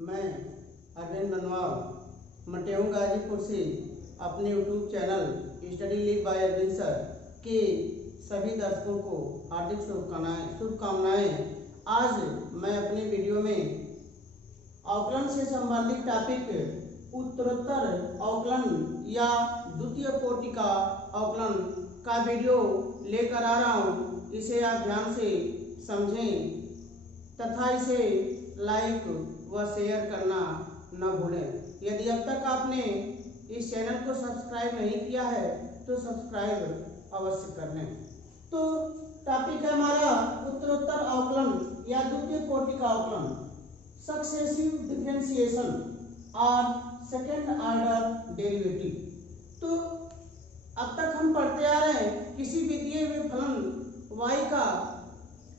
मैं अरविंद मनवाल मटेऊ गाजीपुर से अपने YouTube channel study league by Arvind sir के सभी दर्शकों को हार्दिक शुभकामनाएं। आज मैं अपने वीडियो में अवकलन से संबंधित टॉपिक उत्तरोत्तर अवकलन या द्वितीय कोटि का अवकलन का वीडियो लेकर आ रहा हूँ। इसे आप ध्यान से समझें तथा इसे लाइक व शेयर करना न भूलें। यदि अब तक आपने इस चैनल को सब्सक्राइब नहीं किया है तो सब्सक्राइब अवश्य कर लें। तो टॉपिक है हमारा उत्तरोत्तर अवकलन या द्वितीय कोटि का अवकलन, सक्सेसिव डिफरेंशिएशन और सेकेंड ऑर्डर डेरिवेटिव। तो अब तक हम पढ़ते आ रहे हैं किसी भी दिए हुए फलन y का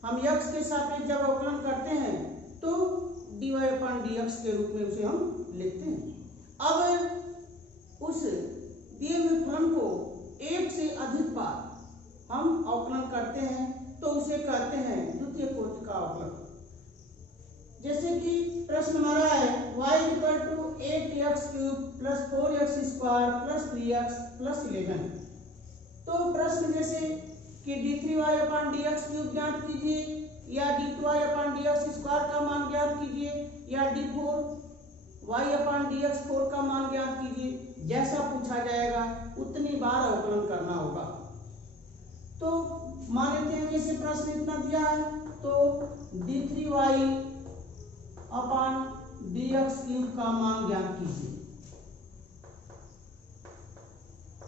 हम x के सापेक्ष जब अवकलन करते हैं तो dy/dx के रूप में उसे हम लिखते हैं। अब उस दिए हुए फलन को एक से अधिक बार हम अवकलन करते हैं तो उसे कहते हैं द्वितीय कोटि का अवकलन। जैसे कि प्रश्न हमारा है y = 8x³ + 4x² + 3x + 11। तो प्रश्न जैसे कि d3y/dx³ ज्ञात कीजिए या d2y/dx² का मान ज्ञात कीजिए या d4y/dx4 का मान ज्ञात कीजिए। जैसा पूछा जाएगा उतनी बार अवकलन करना होगा। तो मान लेते हैं जैसे प्रश्न इतना दिया है तो d3y/dx³ का मान ज्ञात कीजिए,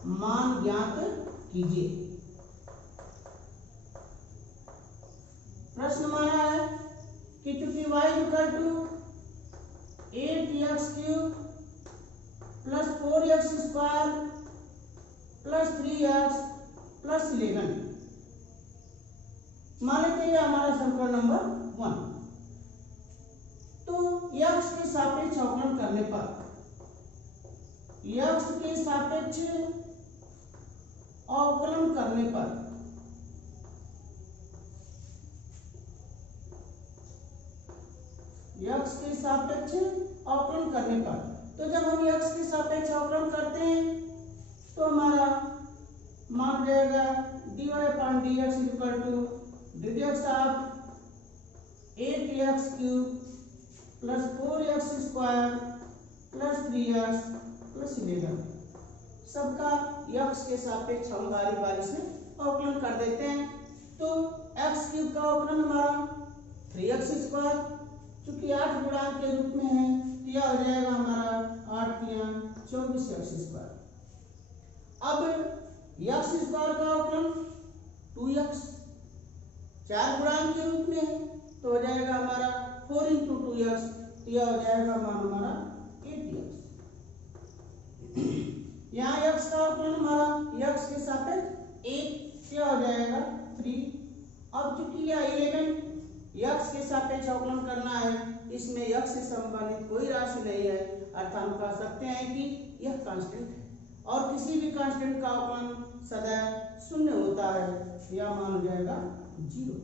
मान ज्ञात कीजिए। प्रश्न हमारा है कि चूंकि y = 8x³ + 4x² + 3x + 11, मान लेते हैं हमारा समीकरण नंबर 1। तो x के सापेक्ष अवकलन करने पर x के सापेक्ष अवकलन करने पर x के सापेक्ष अवकलन करने पर तो जब हम x के सापेक्ष अवकलन करते हैं तो हमारा मान रहेगा dy/dx = dx of 8x³ + 4x² + 3x + 11। सबका x के सापेक्ष हम बारी बारी से अवकलन कर देते हैं। तो x³ का अवकलन हमारा 3x², चूंकि 8 गुणांक के रूप में है तो यह हो जाएगा हमारा 8 × 24x²। अब x² का अवकलन 2x, 4 गुणांक के रूप में है तो हो जाएगा हमारा 4 × 2x, तो यह हो जाएगा मान हमारा 8x। यहाँ x का अवकलन हमारा x के सापेक्ष 8 क्या हो जाएगा 3। अब चूंकि यह 11 x के सापेक्ष अवकलन करना है, इसमें x से संबंधित कोई राशि नहीं है, अर्थात हम कह सकते हैं कि यह कांस्टेंट है और किसी भी कांस्टेंट का अवकलन सदैव शून्य होता है। यह मान हो जाएगा 0।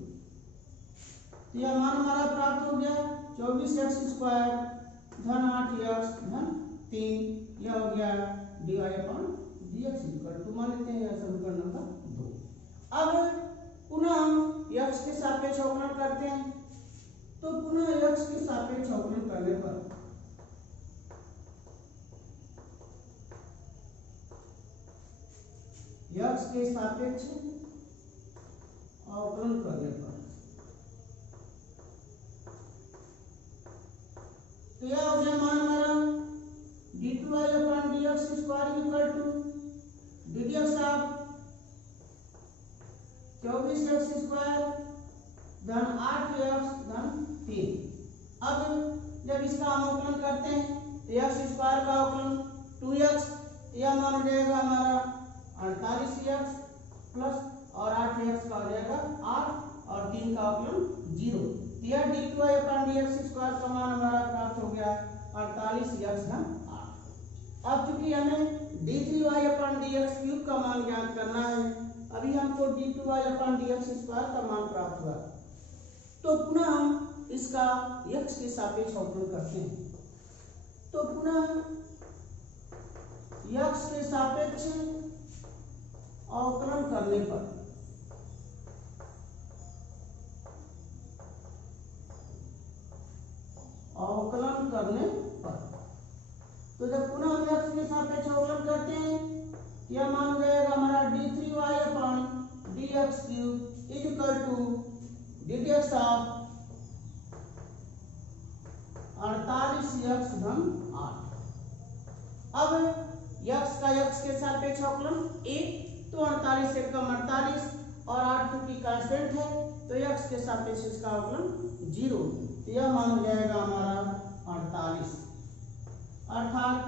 तो यह मान हमारा प्राप्त हो गया 24x² + 8x + 3, यह हो गया dy/dx = मान लेते हैं यह समीकरण नंबर 2। अब पुनः हम x के सापेक्ष अवकलन करते हैं तो पुनः x के सापेक्ष अवकलन करने पर x के सापेक्ष अवकलन करने पर तो यह हो गया मान हमारा d2y/dx² = dx of 24x² + 8x + 3। अब जब इसका हम अवकलन करते हैं तो x² का अवकलन 2x, यह मान हो जाएगा हमारा 48x प्लस और 8x का हो जाएगा 8 और 3 का अवकलन 0। यह d2y/dx² का मान हमारा प्राप्त हो गया 48x × 8। अब चूंकि हमें d3y/dx³ का मान ज्ञात करना है, अभी हमको d2y/dx² का मान प्राप्त हुआ, तो पुनः हम इसका x के सापेक्ष अवकलन करते हैं। तो पुनः x के सापेक्ष अवकलन करने पर तो जब पुनः हम x के सापेक्ष अवकलन करते हैं, यह मान हो जाएगा हमारा d3y upon dx cube is equal to ddx of 48x धन 8। अब x का x के सापेक्ष अवकलन 1, तो 48 से कम 48 और 8 क्योंकि कांस्टेंट है तो x के सापेक्ष इसका अवकलन 0, तो यह मान हो जाएगा हमारा 48, अर्थात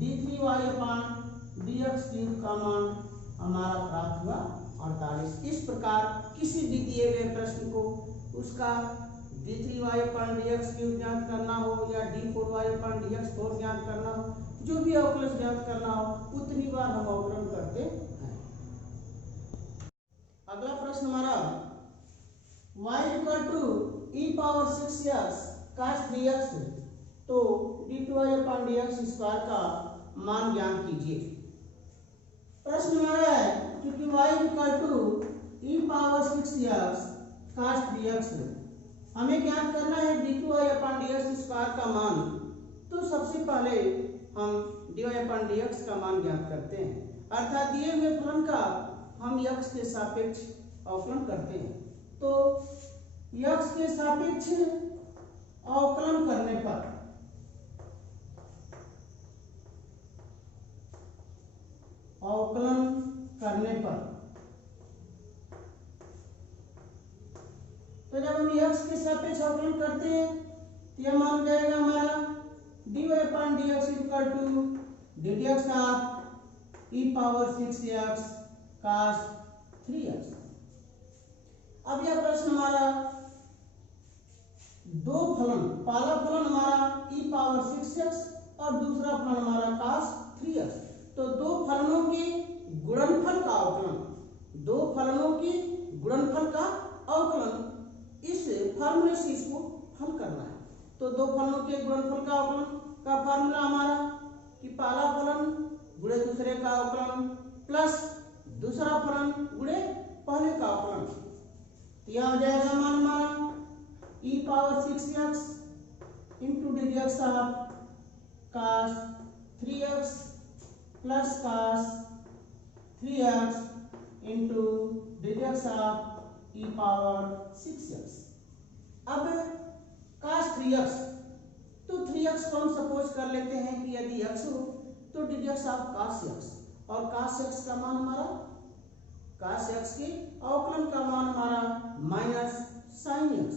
d3y अपान dx क्यूब का मान हमारा प्राप्त हुआ 48। इस प्रकार किसी भी दिए गए प्रश्न को उसका d3y अपान dx क्यूब ज्ञात करना हो या d4y अपान dx 4 ज्ञात करना हो, जो भी अवकलन ज्ञात करना हो उतनी बार हम अवकलन करते हैं। अगला प्रश्न हमारा y equal to e power 6x cos 3x, तो d2y अपान dx स्क्वायर का मान ज्ञात कीजिए। प्रश्न हमारा है क्योंकि y equal to e power 6x cos 3x हमें ज्ञात करना है d2y अपान dx स्क्वायर का मान, तो सबसे पहले हम dy अपान dx का मान ज्ञात करते हैं, अर्थात दिए हुए फलन का हम x के सापेक्ष अवकलन करते हैं। तो x के सापेक्ष अवकलन करने पर तो जब हम x के सापेक्ष अवकलन करते हैं तो यह मान हो जाएगा हमारा dy upon dx equal to ddx of e power 6x cos 3x। अब यह प्रश्न हमारा दो फलन, पहला फलन हमारा e पावर 6x और दूसरा फलन हमारा cos 3x, तो दो फलनों के गुणनफल का अवकलन, दो फलनों के गुणनफल का अवकलन इस फार्मूले से इसको हल करना है। तो दो फलनों के गुणनफल का अवकलन का फार्मूला हमारा कि पहला फलन गुणे दूसरे का अवकलन प्लस दूसरा फलन गुणे पहले का अवकलन, तो यह हो जाएगा मान हमारा e power 6x into ddx of cos 3x plus cos 3x into ddx of e power 6x। अब cos 3x, तो 3x को हम सपोज कर लेते हैं कि यदि x हो तो ddx ऑफ cos x, और cos x का मान हमारा, cos x के अवकलन का मान हमारा माइनस sin x,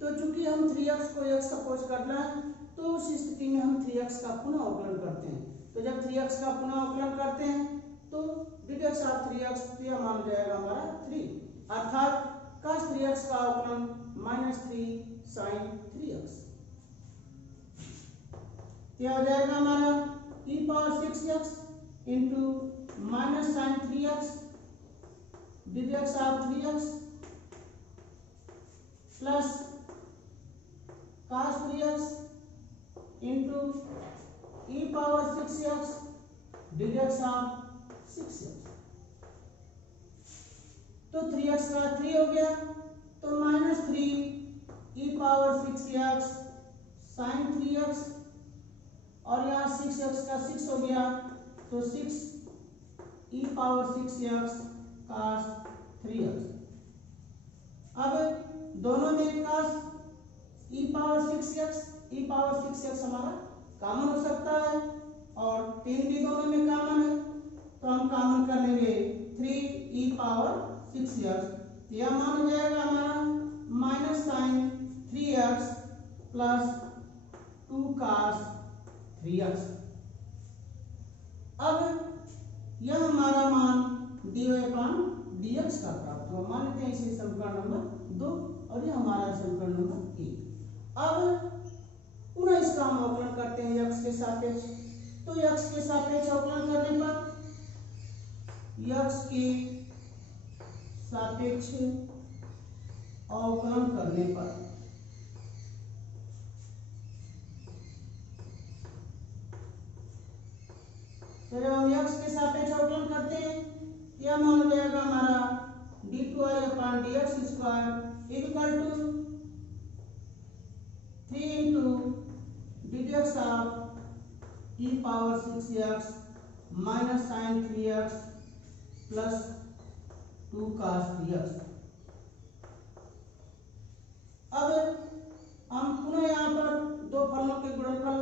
तो चूंकि हम 3x को x सपोज करना है तो उस स्थिति में हम 3x का पुनः अवकलन करते हैं। तो जब 3x का पुनः अवकलन करते हैं तो ddx ऑफ 3x यह मान हो जाएगा हमारा 3, अर्थात cos 3x का अवकलन माइनस 3 sin 3x, यह हो जाएगा हमारा e power 6x into minus sin 3x ddx of 3x plus cos 3x into e power 6x ddx of 6x, तो 3x का 3 हो गया, तो minus 3 e power 6x sin 3x, और यहाँ 6x का 6 हो गया, तो 6 e power 6x cos 3x। अब दोनों में cos e पावर 6x हमारा कॉमन हो सकता है, और 3 भी दोनों में कॉमन है, तो हम कॉमन कर लेंगे 3 e पावर 6x, यह मान हो जाएगा हमारा minus sin 3x plus 2 cos 3x। अब यह हमारा मान dy अपान dx का प्राप्त हुआ, मान लेते हैं इसे समीकरण नंबर 2 और यह हमारा समीकरण नंबर 1। अब पुनः इसका हम अवकलन करते हैं x के सापेक्ष, तो x के सापेक्ष अवकलन करने पर x के सापेक्ष अवकलन करने पर तो जब हम x के सापेक्ष अवकलन करते हैं यह मान हो जाएगा हमारा d2y/dx square equal to 3 into dx of e power 6x minus sin 3x plus 2 cos 3x। अब हम पुनः यहाँ पर दो फलों के गुणनफल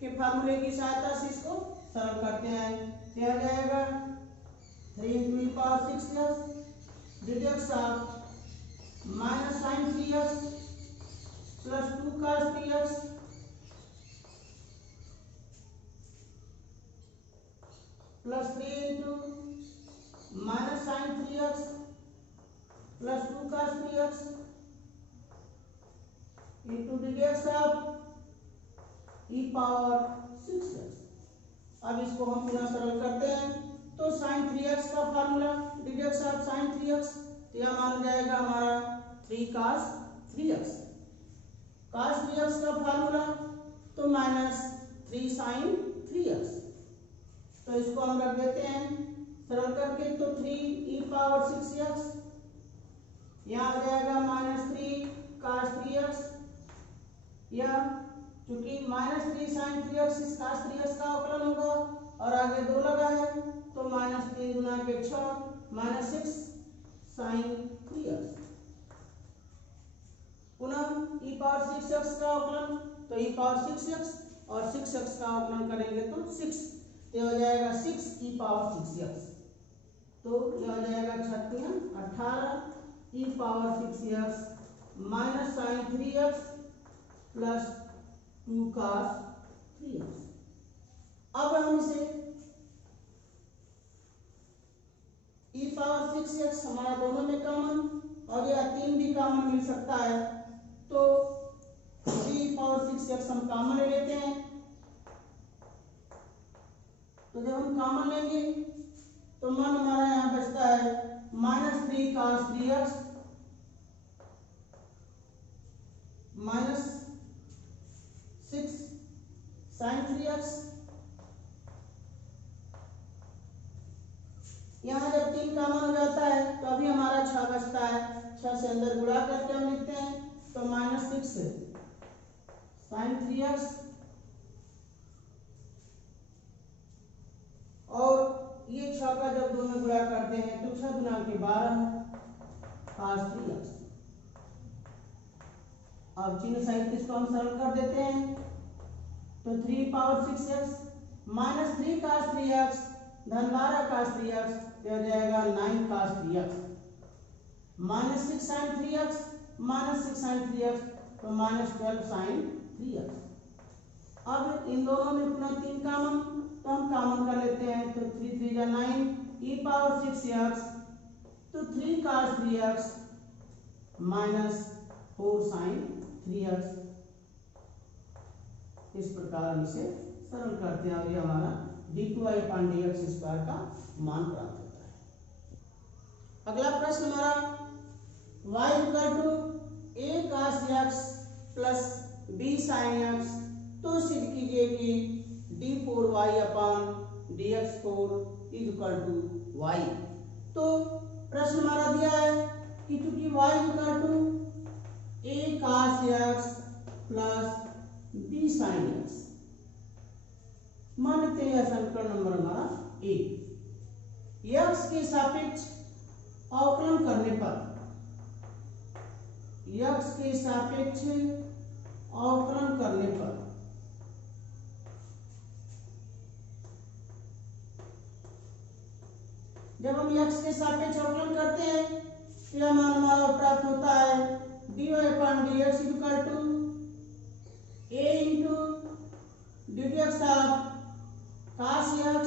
के फार्मूले की सहायता से इसको सरल करते हैं। क्या आ जाएगा 3 into e power 6x dx of minus sin 3x plus 2 cos 3x plus 3 into minus sin 3x plus 2 cos 3x into dx of e power 6x। अब इसको हम पुनः सरल करते हैं तो sin 3x का formula dx of sin 3x तो यह मान जाएगा हमारा 3 cos 3x। cos 3x का फार्मूला तो माइनस 3 sin 3x। तो इसको हम रख देते हैं सरल करके तो 3 e पावर 6x यहाँ आ जाएगा माइनस 3 cos 3x या चूंकि माइनस 3 sin 3x इस cos 3x का अवकलन होगा और आगे 2 लगा है तो माइनस 3 गुना के 6 माइनस 6 sin 3x। पुनः e पावर 6x का अवकलन तो e पावर 6x और 6x का अवकलन करेंगे तो 6 तो हो जाएगा 6 e पावर 6x। तो यह हो जाएगा 6 18 e power 6x minus sin 3x plus 2 cos 3x। अब हम इसे e पावर 6x हमारा दोनों में कॉमन और यह 3 भी कॉमन मिल सकता है तो 3 पावर 6x हम कॉमन ले लेते हैं। तो जब हम कॉमन लेंगे तो मान हमारा यहाँ बचता है minus 3 cos 3x minus 6 sin 3x। यहाँ जब 3 कॉमन हो जाता है तो अभी हमारा 6 बचता है। 6 से अंदर गुणा करके हम लिखते हैं तो माइनस 6 sin 3x और ये 6 का जब 2 में गुणा करते हैं तो 6 गुना के 12 cos 3x। अब चिन्ह सहित इसको हम सरल कर देते हैं तो 3 power 6x minus 3 cos 3x धन 12 cos 3x हो जाएगा 9 cos 3x minus 6 sin 3x minus 6 sin 3x तो माइनस 12 sin 3x। अब इन दोनों में पुनः 3 कॉमन तो हम कॉमन कर लेते हैं तो 3 3 जा 9 e पावर 6x तो 3 cos 3x minus 4 sin 3x। इस प्रकार हम इसे सरल करते हैं और ये हमारा d2y/dx स्क्वायर का मान प्राप्त होता है। अगला प्रश्न हमारा y equal to a cos x plus b sin x तो सिद्ध कीजिए कि d4y/dx4 is equal to y। तो प्रश्न हमारा दिया है कि चूंकि y equal to a cos x plus b sin x मान लेते हैं समीकरण नंबर हमारा a। x के सापेक्ष अवकलन करने पर x के सापेक्ष अवकलन करने पर जब हम x के सापेक्ष अवकलन करते हैं तो यह मान हमारा प्राप्त होता है dy/dx equal to a into dx of cos x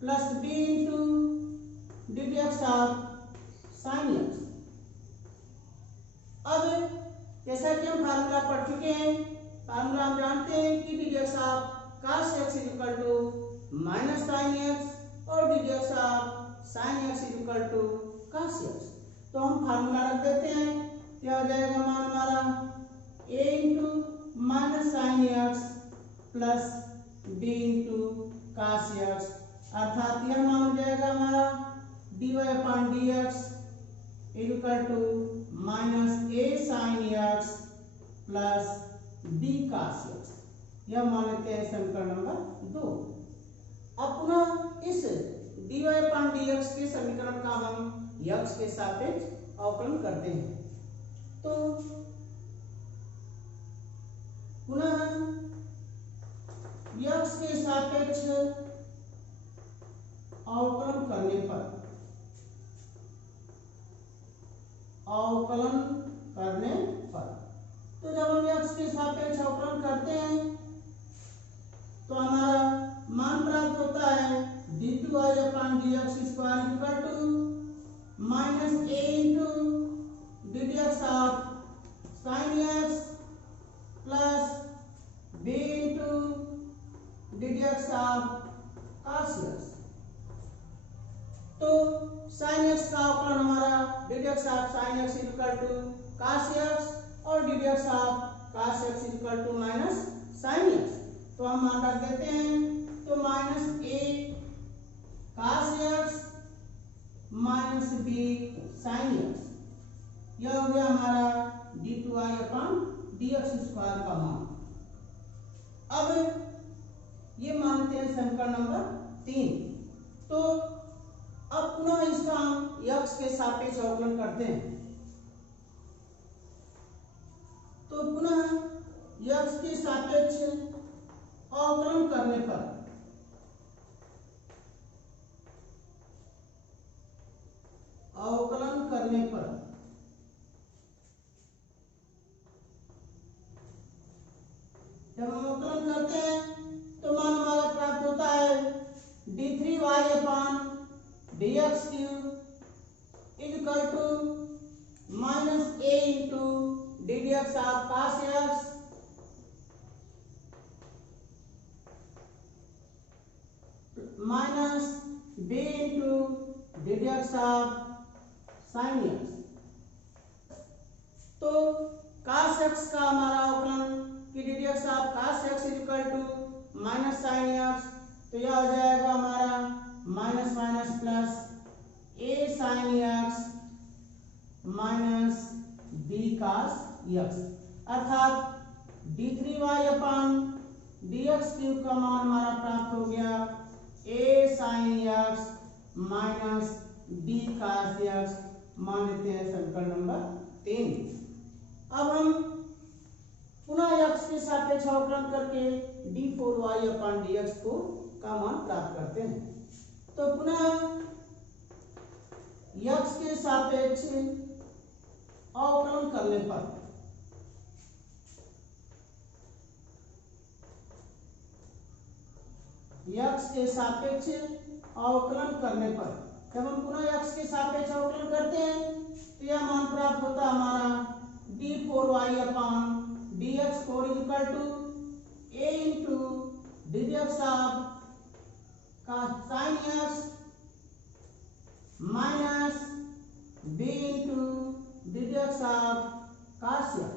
plus b into dx of sin x। अब जैसा कि हम फार्मूला पढ़ चुके हैं फार्मूला हम जानते हैं कि dx of cos x is equal to minus sin x और dx of sin x is equal to cos x। तो हम फार्मूला रख देते हैं क्या हो जाएगा मान हमारा a into minus sin x plus b into cos x, अर्थात यह मान हो जाएगा हमारा dy upon dx equal to minus a sin x plus b cos x। यह मान लेते हैं समीकरण नंबर 2। अब पुनः इस dy अपॉन dx के समीकरण का हम x के सापेक्ष अवकलन करते हैं। तो पुनः x के सापेक्ष अवकलन करने पर तो जब हम x के सापेक्ष अवकलन करते हैं तो हमारा मान प्राप्त होता है d2y upon dx square equal to minus a into ddx of sin x plus b into ddx of cos x। तो sin x का अवकलन हमारा ddx of sin x equal to cos x और ddx of cos x equal to minus sin x। तो हम मान रख देते हैं तो minus a cos x minus b sin x। यह हो गया हमारा d2y अपॉन dx स्क्वायर का मान। अब ये मानते हैं समीकरण नंबर 3। तो अब पुनः इसका हम x के सापेक्ष अवकलन करते हैं। तो पुनः x के सापेक्ष अवकलन करने पर जब हम अवकलन करते हैं तो मान हमारा प्राप्त होता है d3y upon dx cube equal to minus a into ddx of cos x minus b into ddx of sin x। तो cos x का हमारा अवकलन कि ddx of cos x equal to minus sin x। तो यह हो जाएगा हमारा minus minus plus a sin x minus b cos x, अर्थात d3y अपॉन dx क्यूब का मान हमारा प्राप्त हो गया a sin x minus b cos x। मान लेते हैं समीकरण नंबर 3। अब हम पुनः x के सापेक्ष अवकलन करके d4y अपॉन dx को का मान प्राप्त करते हैं। तो पुनः x के सापेक्ष अवकलन करने पर x के सापेक्ष अवकलन करने पर जब हम पुनः x के सापेक्ष अवकलन करते हैं तो यह मान प्राप्त होता है हमारा d4y upon dx four equal to a into ddx of sin x minus b into ddx of cos x।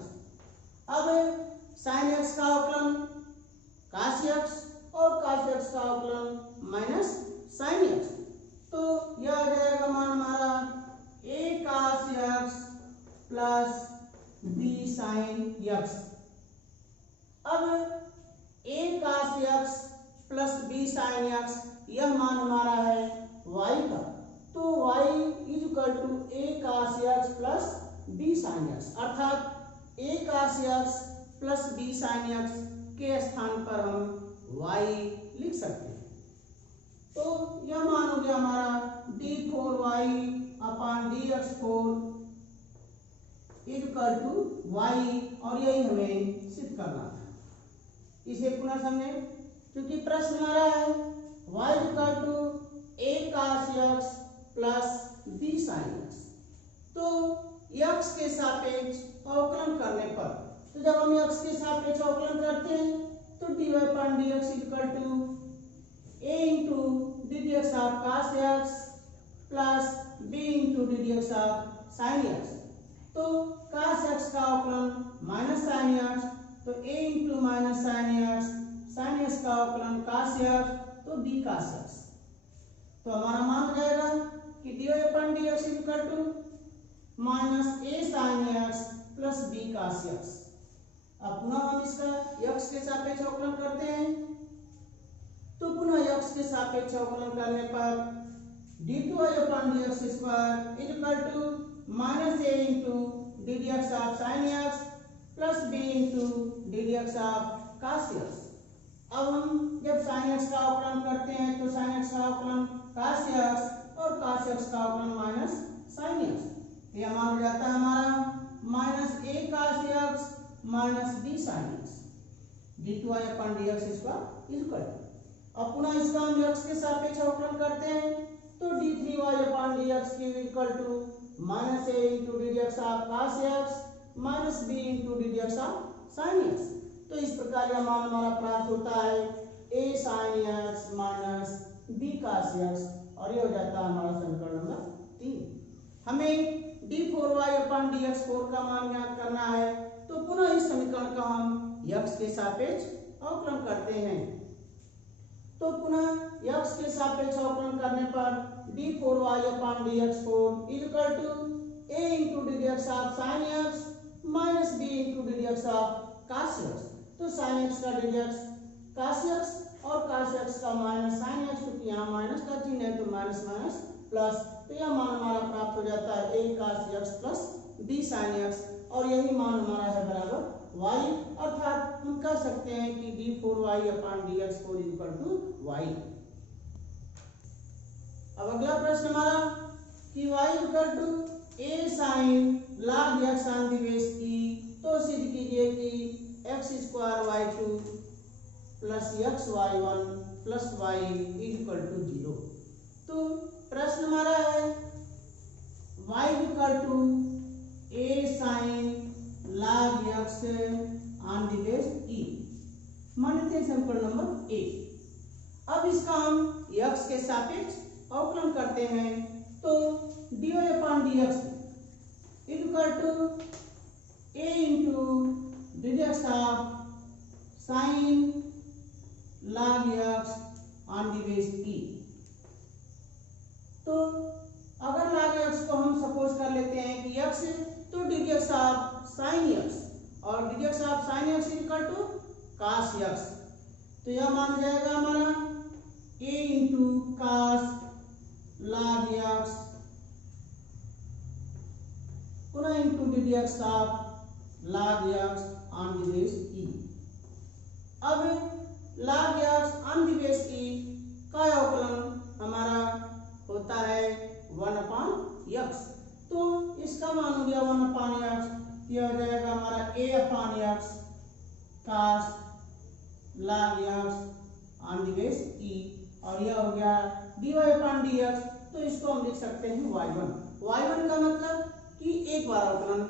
अब sin x का अवकलन cos x और cos x का अवकलन माइनस sin x। तो यह आ जाएगा मान हमारा a cos x plus b sin x। अब a cos x plus b sin x यह मान हमारा है y का। तो y is equal to a cos x plus b sin x, अर्थात a cos x plus b sin x के स्थान पर हम y लिख सकते हैं। तो यह मान हो गया हमारा d4y upon dx4 equal to y, और यही हमें सिद्ध करना था। इसे पुनः समझे, क्योंकि प्रश्न हमारा है y equal to a cos x plus b sin x। तो x के सापेक्ष अवकलन करने पर तो जब हम x के सापेक्ष अवकलन करते हैं तो dy upon dx equal to a into ddx of cos x plus b into ddx of sin x। तो cos x का अवकलन माइनस sin x, तो a into minus sin x, sin x का अवकलन cos x, तो b cos x. तो हमारा मान हो जाएगा कि d Y upon D x equal to minus a sine x plus b cos x. अब पुनः हम इसका एक्स के सापेक्ष अवकलन करते हैं। तो पुनः एक्स के सापेक्ष अवकलन करने पर d two y upon D x square equal to minus A into D D x of sine x plus b into D D x of cos x. अब हम जब साइन एक्स का अवकलन करते हैं तो साइन एक्स का अवकलन कास एक्स और कास एक्स का अवकलन माइनस साइन एक्स। यह मान हो जाता है हमारा minus a cos x minus b sine x d two y upon D x square equal to. अब पुनः इसका हम एक्स के सापेक्ष अवकलन करते हैं तो D three Y upon D X की equal to minus A into D D x of cos x minus B into D D x of sine X. तो इस प्रकार यह मान हमारा प्राप्त होता है a sin x minus b cos x और ये हो जाता है हमारा समीकरण नंबर 3। हमें d4y अपॉन dx 4 का मान ज्ञात करना है तो पुनः इस समीकरण का हम x के सापेक्ष अवकलन करते हैं। तो पुनः x के सापेक्ष अवकलन करने पर d4y upon dx 4 equal to a into D D x of sine x minus b into D D x of cos x. तो साइन एक्स का d D x cos x और कास एक्स का minus sine x, क्योंकि यहाँ minus का चिन्ह है तो माइनस माइनस प्लस। तो यह मान हमारा प्राप्त हो जाता है a cos x plus b sine x और यही मान हमारा है बराबर y। अर्थात हम कह सकते हैं कि d4y upon dx 4 equal to y। अब अगला प्रश्न हमारा कि y equal to a sine log x on the base e। तो सिद्ध कीजिए कि x square y2 plus x y1 plus y equal to 0। तो प्रश्न हमारा है y equal to a sine log x on the base e। मानते हैं समीकरण नंबर ए। अब इसका हम x के सापेक्ष अवकलन करते हैं तो dy upon dx equal to a into D D x of sine log x on the base e। तो अगर log x को हम सपोज कर लेते हैं कि x तो d D x of sine x और d D x of sine x equal to cos x। तो यह मान जाएगा हमारा a into cos log x पुनः into D D x of log x on the base e। अब log x on the base e का अवकलन हमारा होता है 1 अपॉन x। तो इसका मान हो गया 1 अपॉन x। यह हो जाएगा हमारा a upon x cos log x on the base e और यह हो गया dy अपॉन dx। तो इसको हम लिख सकते हैं y1 का मतलब कि एक बार अवकलन,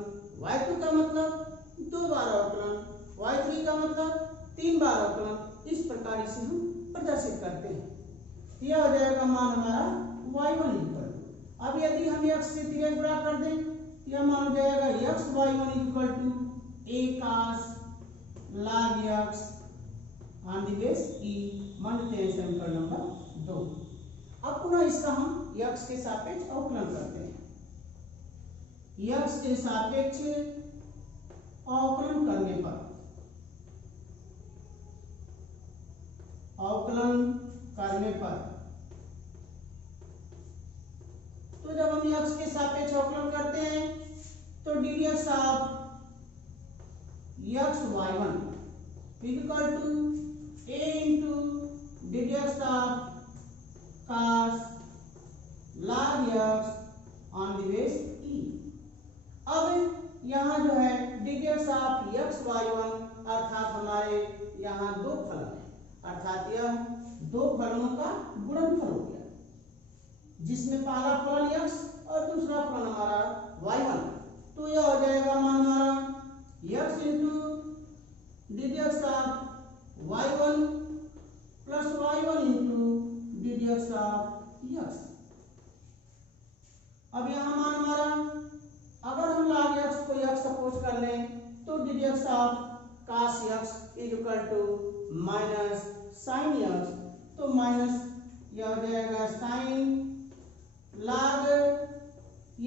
y2 का मतलब 2 बार अवकलन, y3 का मतलब 3 बार अवकलन। इस प्रकार इसे हम प्रदर्शित करते हैं। यह हो जाएगा मान हमारा y1 इक्वल टू। अब यदि हम x से 3x गुणा कर दें यह मान हो जाएगा x y1 equal to a cos log x on the base e। मानते हैं समीकरण नंबर 2। अब पुनः इसका हम x के सापेक्ष अवकलन करते हैं। x के सापेक्ष अवकलन करने पर तो जब हम x के सापेक्ष अवकलन करते हैं तो d D x of x y1 equal to a into D D x of cos log x on the base e। अब यहाँ जो है d D x of x y1 अर्थात हमारे यहाँ दो फलन है, अर्थात यह दो फलनों का गुणनफल हो गया जिसमें पहला फलन x और दूसरा फलन हमारा y1। तो यह हो जाएगा मान हमारा x into D D x of y1 plus y1 into D D x of x। अब यहाँ मान हमारा अगर हम log x को x सपोज कर लें तो d D x of cos x equal to minus sine x तो माइनस यह हो जाएगा sine log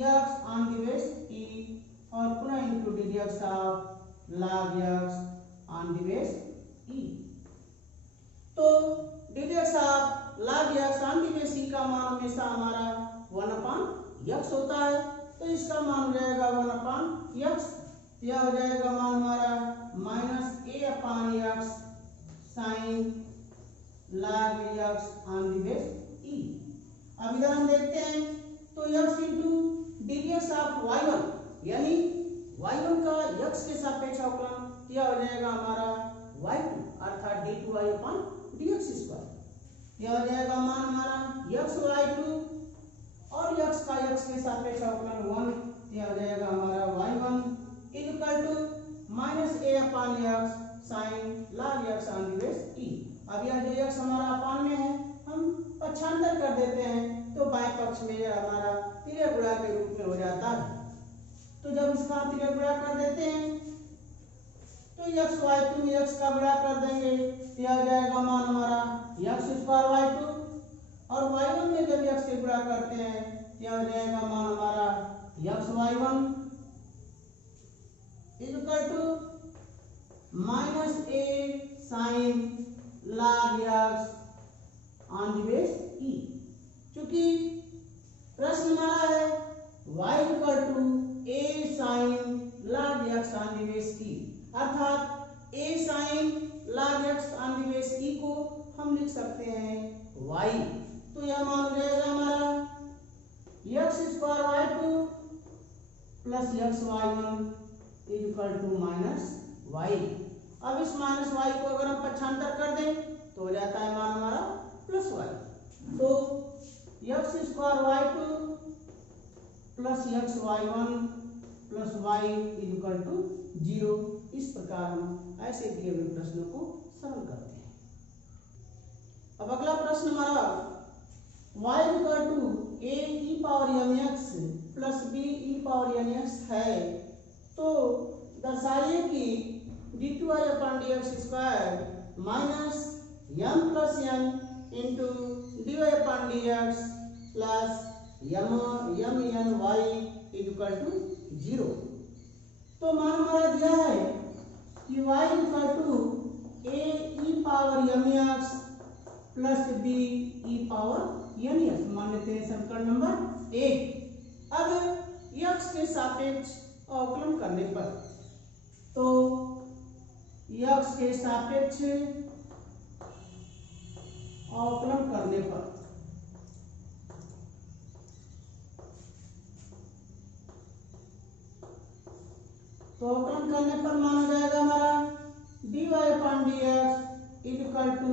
x on the base e और पुनः into D D x of log x on the base e। तो d D x of log x on the base e का मान हमेशा हमारा 1/x होता है, तो इसका मान हो जाएगा 1/x। यह हो जाएगा मान हमारा -a/x sine log x on the base e। अब इधर हम देखते हैं तो x into D D x of y1 यानी y1 का x के सापेक्ष अवकलन यह हो जाएगा हमारा y2 अर्थात d2y/dx²। यह हो जाएगा मान हमारा x y2 और x का x के सापेक्ष अवकलन 1 यह हो जाएगा हमारा y1 equal to -a/x sine log x on the base e। अब यह जो x हमारा अपान में है हम पक्षांतर कर देते हैं तो बाएं पक्ष में यह हमारा तिर्यक गुणा के रूप में हो जाता है। तो जब इसका हम तिर्यक गुणा कर देते हैं तो x y2 में x का गुणा कर देंगे तो यह हो जाएगा मान हमारा x² y2 और y1 में जब x से गुणा करते हैं यह हो जाएगा मान हमारा x y1 equal to -a sine log x on the base e। चूंकि प्रश्न हमारा है y equal to a sine log x on the base e अर्थात a sine log x on the base e को हम लिख सकते हैं y। तो यह मान हो जाएगा हमारा x² y2 plus x y1 equal to -y। अब इस -y को अगर हम पक्षांतर कर दें तो हो जाता है मान हमारा +y। तो x² y2 plus x y1 plus y equal to 0। इस प्रकार हम ऐसे दिए हुए प्रश्नों को सरल करते हैं। अब अगला प्रश्न हमारा y equal to a e⁻mx plus b e⁻nx है, तो दर्शाइए कि d2y/dx² minus m plus n into dy/dx plus mny equal to 0। तो मान हमारा दिया है कि y equal to a e⁻mx plus b e⁻nx मान लेते हैं समीकरण नंबर 1। अब x के सापेक्ष अवकलन करने पर तो x के सापेक्ष अवकलन करने पर तो अवकलन करने पर मान हो जाएगा हमारा dy/dx equal to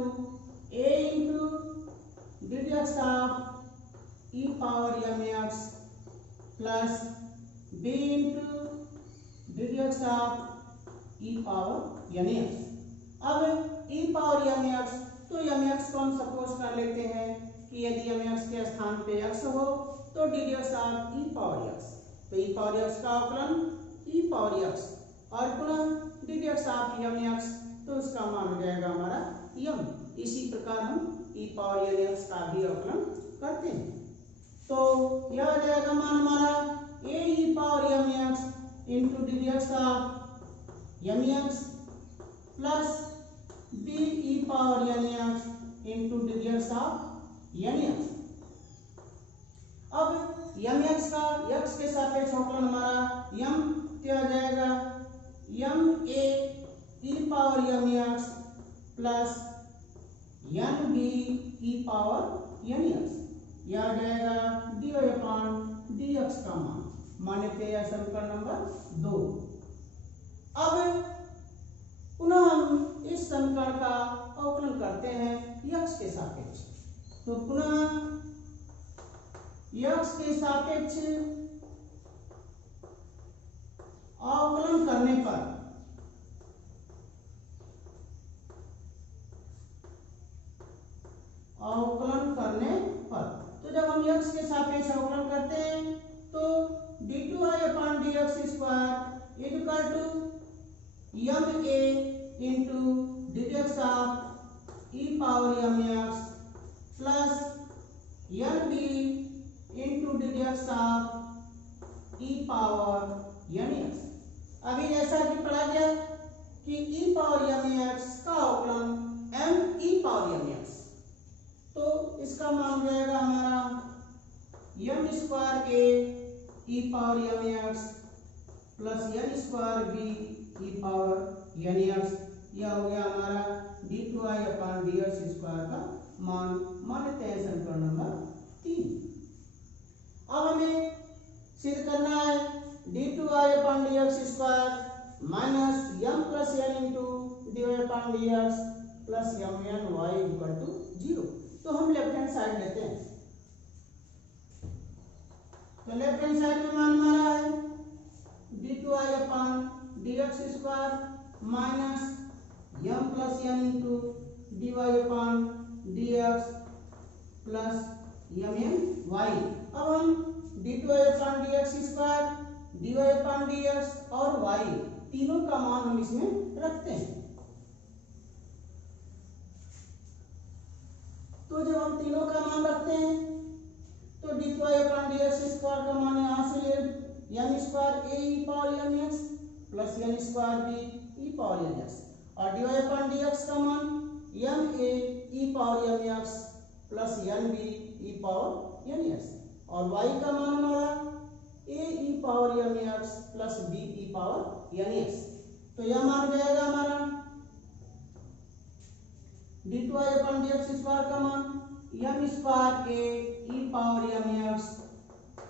a into D D x of e⁻mx plus b into D D x of e⁻nx। अब e⁻mx तो mx को हम सपोज कर लेते हैं कि यदि mx के स्थान पे x हो तो d D x of e⁻x, तो e⁻x का अवकलन e⁻x और पुनः D D x of mx तो उसका मान हो जाएगा हमारा m। इसी प्रकार हम e⁻nx का भी अवकलन करते हैं। तो यह हो जाएगा मान हमारा a e⁻mx into D D x of mx plus b e⁻nx into D D x of nx। अब mx का x के सापेक्ष अवकलन हमारा m क्या हो जाएगा m a e⁻mx plus n b e⁻nx। यह आ जाएगा dy/dx का मान लेते हैं समीकरण नंबर 2। अब पुनः हम इस समीकरण का अवकलन करते हैं x के सापेक्ष। तो पुनः x के सापेक्ष अवकलन करने पर तो जब हम x के सापेक्ष अवकलन करते हैं तो d2y/dx² equal to ma into D D x of e⁻mx plus N b into D D x of e power N x. अभी जैसा कि पढ़ा गया कि ई पावर एन एक्स का अवकलन M E power N x, तो इसका मान हो जाएगा हमारा एम स्क्वायर ए ई power N x plus N square B E power N X. यह हो गया हमारा डी टू आई अपॉन डी एक्स स्क्वायर का मान। मान लेते हैं समीकरण नंबर 3। अब हमें सिद्ध करना है d two I upon D x square minus M plus N into D Y upon D x plus M n y equal to 0। तो हम लेफ्ट हैंड साइड लेते हैं। तो लेफ्ट हैंड साइड में मान हमारा है डी टू आई upon D x square minus M plus N into D Y upon D x plus M n y. अब हम डी टू आई upon D x square d Y upon D x और y तीनों का मान हम इसमें रखते हैं। तो जब हम तीनों का मान रखते हैं तो डी टू आई अपॉन डी एक्स स्क्वायर का मान यहाँ से ले एन स्क्वायर ए ई power N x plus N square B E power N x, और D Y upon D X का मान M A E power N x plus N B E power N x, और Y का मान हमारा A E power N x plus B E power N x. तो यह मान हो जाएगा हमारा डी टू आई अपॉन डी एक्स स्क्वायर का मान एम स्क्वायर ए ई power N x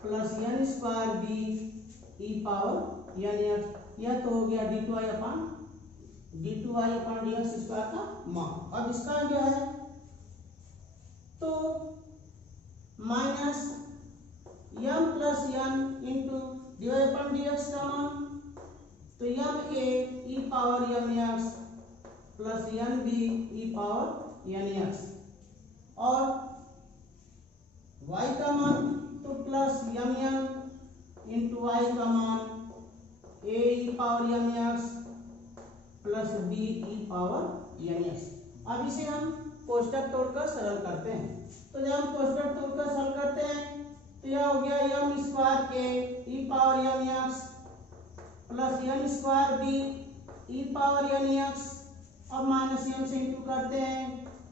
plus N square B E power N X. यह तो हो गया डी टू आई अपॉन डी एक्स स्क्वायर का मान। अब इसका जो है तो minus M plus N into D Y upon D X का मान, तो M A E power N x plus N B E power N x, और y का मान तो plus M N into Y का मान A E power N x plus B E power N x. अब इसे हम कोष्टक तोड़कर सरल करते हैं। तो जब हम कोष्टक तोड़कर सरल करते हैं तो यह हो गया एम स्क्वायर के E power N x plus N square B E power N x. अब माइनस एम से इंटू करते हैं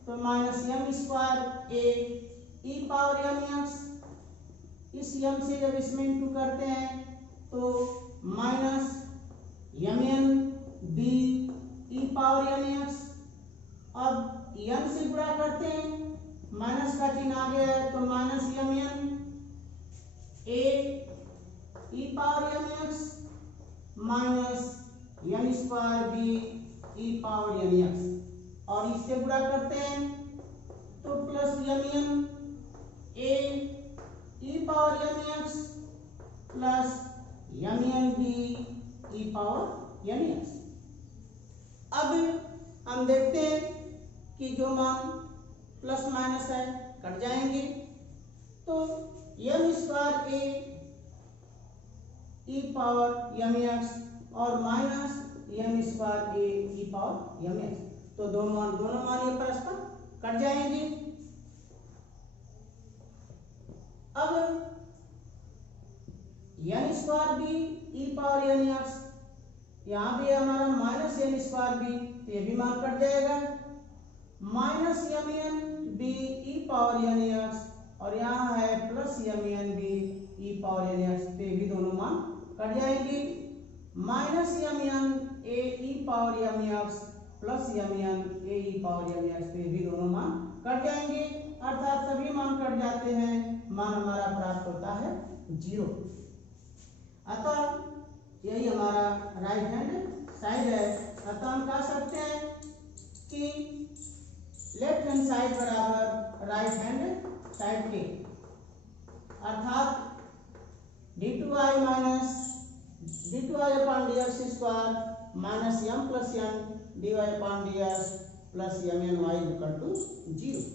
तो माइनस एम स्क्वायर ए ई पावर एन एक्स, इस एम से जब इसमें इंटू करते हैं तो minus M N B E power N x. अब एन से गुणा करते हैं, माइनस का चिन्ह आ गया है तो minus M n a E power N x minus n square B E power N x, और इससे गुणा करते हैं तो plus M n a E power N x plus M N B E power N x. अब हम देखते हैं कि जो मान प्लस माइनस है कट जाएंगे, तो एम स्क्वायर ए ई पावर एम एक्स और माइनस एम स्क्वायर ए ई पावर एम एक्स, तो दोनों मान ये परस्पर कट जाएंगे। अब n square B E power N x, यहाँ भी हमारा माइनस एन स्क्वायर बी, तो ये भी मान कट जाएगा। Minus M N B E power N x और यहाँ है plus M N B E power N x, तो ये भी दोनों मान कट जाएंगे। Minus M n a E power m x plus M n a E power m x, तो ये भी दोनों मान कट जाएंगे, अर्थात सभी मान कट जाते हैं, मान हमारा प्राप्त होता है 0। अतः यही हमारा राइट हैंड साइड है। अतः हम कह सकते हैं कि लेफ्ट हैंड साइड बराबर राइट हैंड साइड के, अर्थात d two I upon D x square minus M plus n d Y upon D x plus M n y equal to 0।